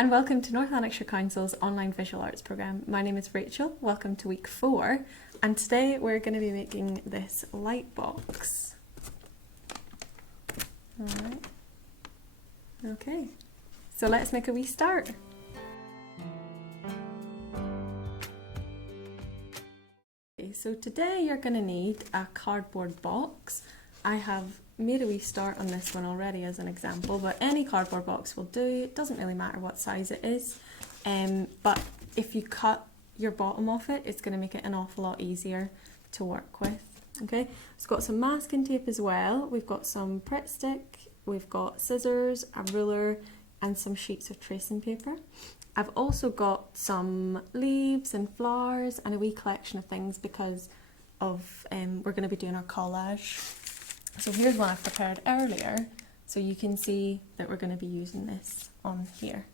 and welcome to North Lanarkshire Council's online visual arts programme. My name is Rachel, welcome to week 4, and today we're going to be making this Lightbox. Alright, okay, so let's make a wee start. Okay, so today you're going to need a cardboard box. I have made a wee start on this one already as an example, but any cardboard box will do. It doesn't really matter what size it is, but if you cut your bottom off it, it's going to make it an awful lot easier to work with. Okay, it's got some masking tape as well. We've got some Pritt stick, we've got scissors, a ruler, and some sheets of tracing paper. I've also got some leaves and flowers and a wee collection of things because of we're going to be doing our collage. So here's one I've prepared earlier, so you can see that we're going to be using this on here.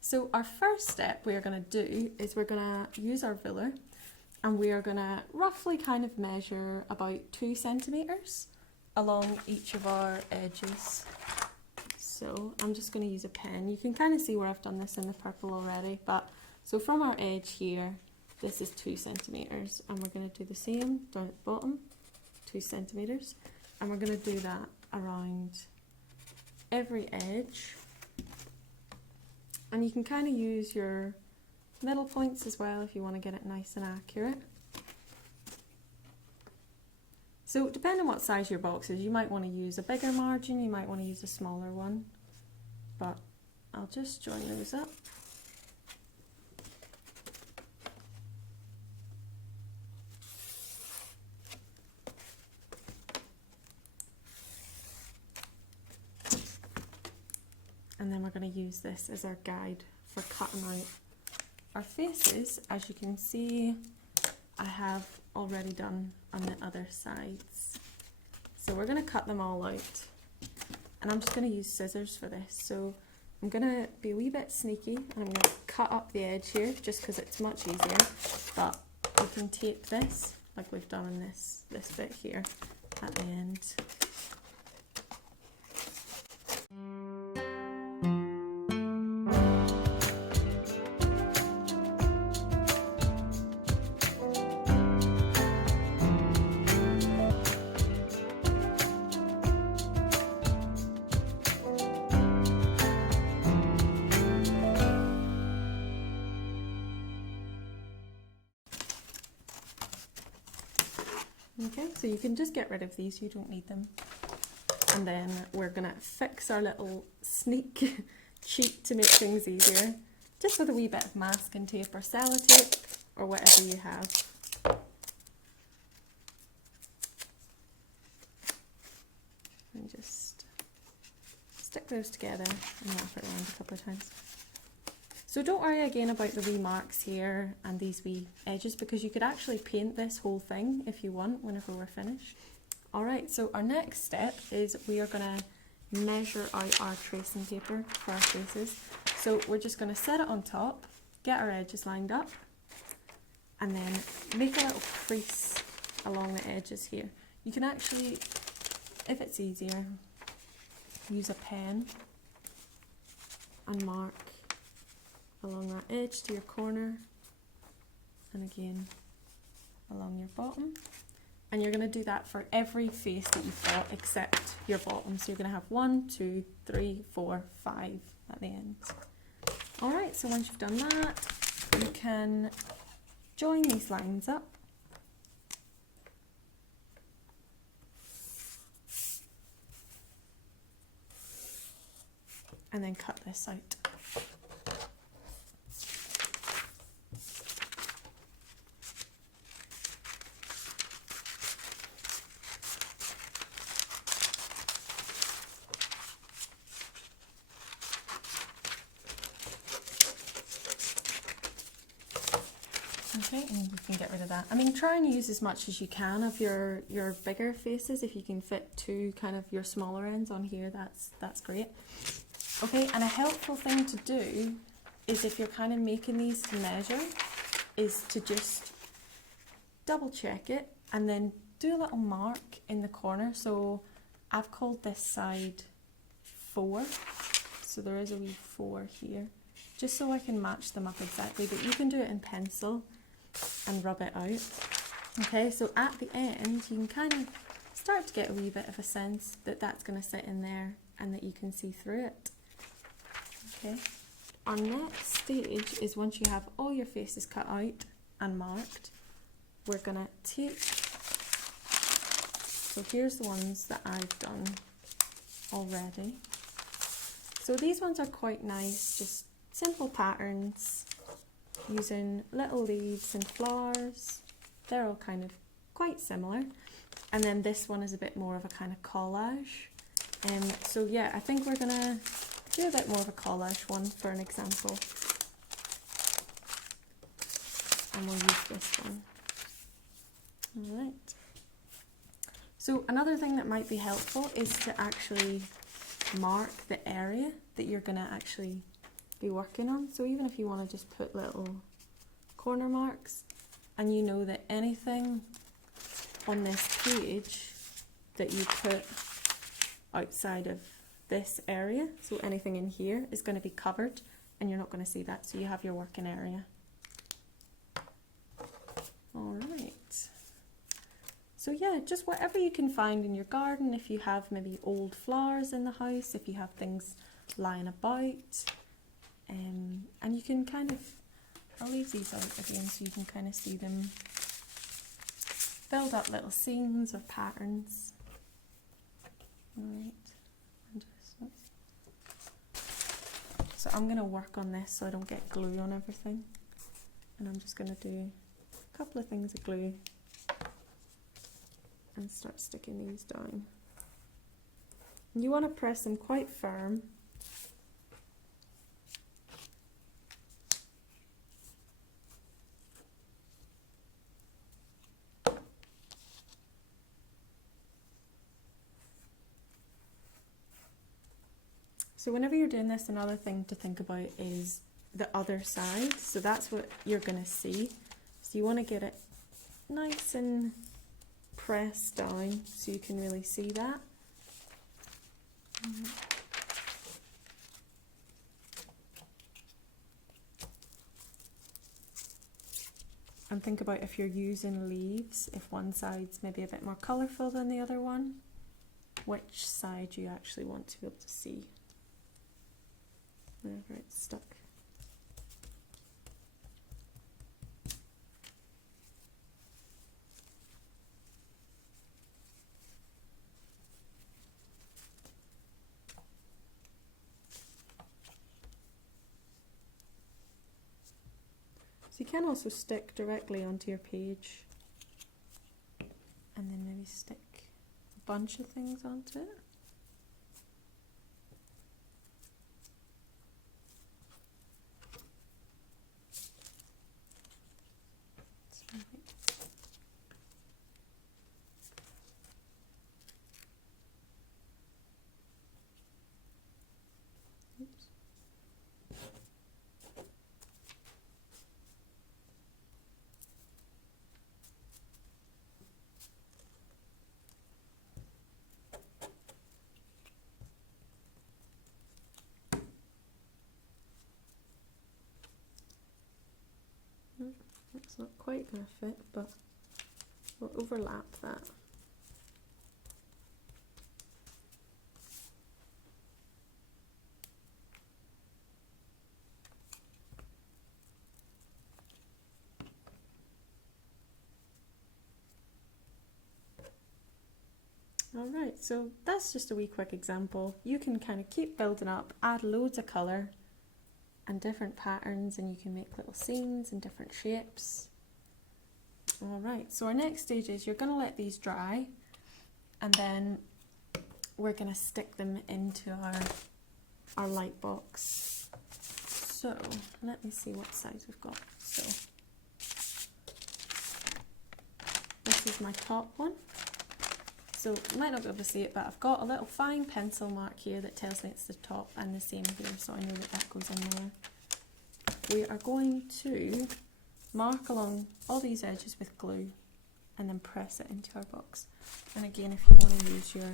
So our first step we are going to do is we're going to use our ruler, and we are going to roughly kind of measure about 2 centimetres along each of our edges. So I'm just going to use a pen. You can kind of see where I've done this in the purple already, but so from our edge here, this is 2 centimetres, and we're going to do the same down at the bottom, 2 centimetres. And we're going to do that around every edge. And you can kind of use your middle points as well if you want to get it nice and accurate. So depending on what size your box is, you might want to use a bigger margin, you might want to use a smaller one. But I'll just join those up. And then we're going to use this as our guide for cutting out our faces. As you can see, I have already done on the other sides. So we're going to cut them all out. And I'm just going to use scissors for this. So I'm going to be a wee bit sneaky and I'm going to cut up the edge here just because it's much easier. But we can tape this like we've done in this bit here at the end. Okay, so you can just get rid of these, you don't need them. And then we're gonna fix our little sneak cheat to make things easier, just with a wee bit of masking tape or sellotape or whatever you have. And just stick those together and wrap it around a couple of times. So don't worry again about the wee marks here and these wee edges, because you could actually paint this whole thing if you want whenever we're finished. Alright, so our next step is we are going to measure out our tracing paper for our faces. So we're just going to set it on top, get our edges lined up, and then make a little crease along the edges here. You can actually, if it's easier, use a pen and mark along that edge to your corner, and again along your bottom. And you're going to do that for every face that you've got except your bottom. So you're going to have 1, 2, 3, 4, 5 at the end. Alright, so once you've done that, you can join these lines up. And then cut this out. Okay, and you can get rid of that. I mean, try and use as much as you can of your bigger faces. If you can fit 2 kind of your smaller ends on here, that's great. Okay, and a helpful thing to do is, if you're kind of making these to measure, is to just double check it and then do a little mark in the corner. So I've called this side 4, so there is a wee 4 here. just so I can match them up exactly, but you can do it in pencil and rub it out. Okay, so at the end you can kind of start to get a wee bit of a sense that that's going to sit in there and that you can see through it. Okay, our next stage is once you have all your faces cut out and marked, we're going to take, so here's the ones that I've done already. So these ones are quite nice, just simple patterns using little leaves and flowers. They're all kind of quite similar. And then this one is a bit more of a kind of collage. So yeah, I think we're gonna do a bit more of a collage one for an example. And we'll use this one. Alright. So another thing that might be helpful is to actually mark the area that you're gonna actually be working on. So even if you want to just put little corner marks, and you know that anything on this page that you put outside of this area, so anything in here is going to be covered and you're not going to see that, so you have your working area. Alright, so yeah, just whatever you can find in your garden, if you have maybe old flowers in the house, if you have things lying about, and you can kind of, I'll leave these out again so you can kind of see them, build up little scenes or patterns. Alright, so I'm going to work on this so I don't get glue on everything, and I'm just going to do a couple of things of glue and start sticking these down. And you want to press them quite firm. So whenever you're doing this, another thing to think about is the other side. So that's what you're going to see. So you want to get it nice and pressed down so you can really see that. And think about if you're using leaves, if one side's maybe a bit more colourful than the other one, which side you actually want to be able to see whenever it's stuck. So you can also stick directly onto your page and then maybe stick a bunch of things onto it. It's not quite going to fit, but we'll overlap that. Alright, so that's just a wee quick example. You can kind of keep building up, add loads of colour and different patterns, and you can make little scenes and different shapes. Alright, so our next stage is you're going to let these dry, and then we're going to stick them into our Lightbox. So let me see what size we've got. So this is my top one. So you might not be able to see it, but I've got a little fine pencil mark here that tells me it's the top, and the same here, so I know that that goes in there. We are going to mark along all these edges with glue and then press it into our box. And again, if you want to use your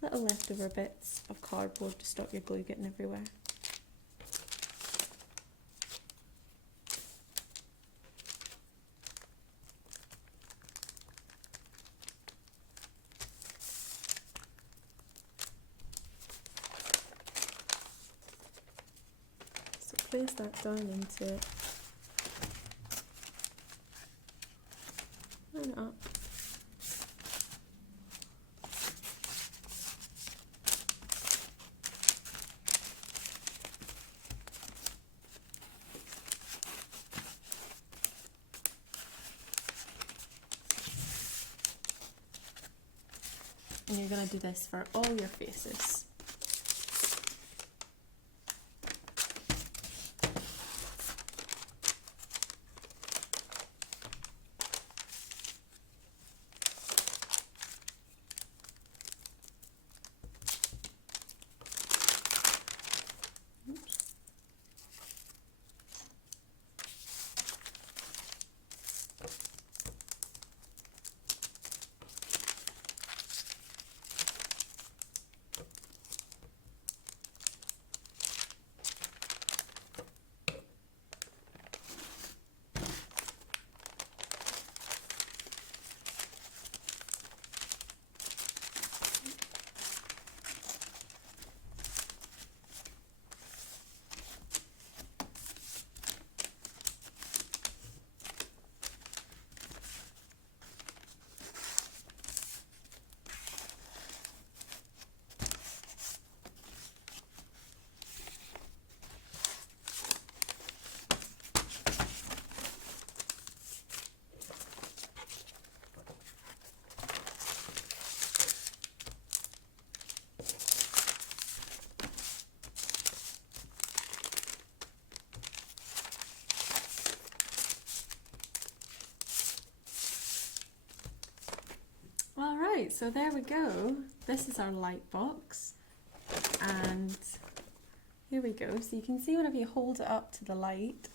little leftover bits of cardboard to stop your glue getting everywhere. place that down into it. Line it up. And you're going to do this for all your faces. Alright, so there we go. This is our light box. And here we go. So you can see whenever you hold it up to the light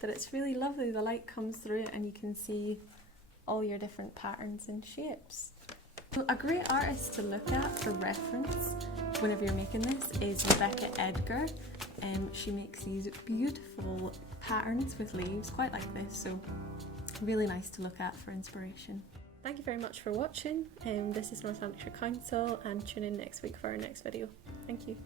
that it's really lovely. The light comes through it and you can see all your different patterns and shapes. So a great artist to look at for reference whenever you're making this is Rebecca Edgar. She makes these beautiful patterns with leaves, quite like this, so really nice to look at for inspiration. Thank you very much for watching. This is North Lanarkshire Council, and tune in next week for our next video. Thank you.